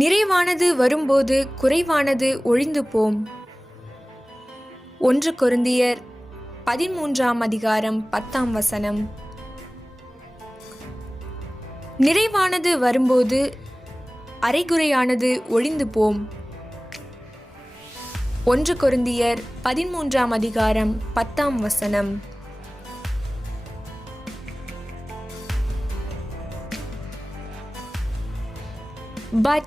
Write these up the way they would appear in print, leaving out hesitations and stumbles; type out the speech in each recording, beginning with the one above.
நிறைவானது வரும்போது குறைவானது ஒழிந்து போம். 1 கொரிந்தியர் 13:10. நிறைவானது வரும்போது அரைகுறையானது ஒழிந்து போம். 1 கொரிந்தியர் 13:10. But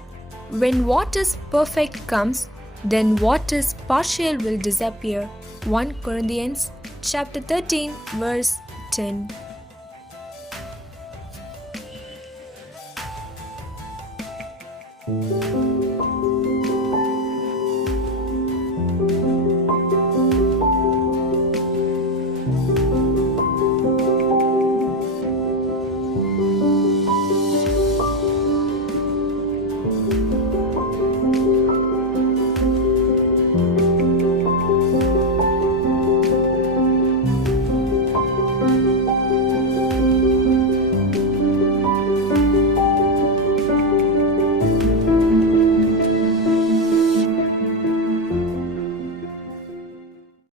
when what is perfect comes, then what is partial will disappear. 1 Corinthians chapter 13 verse 10.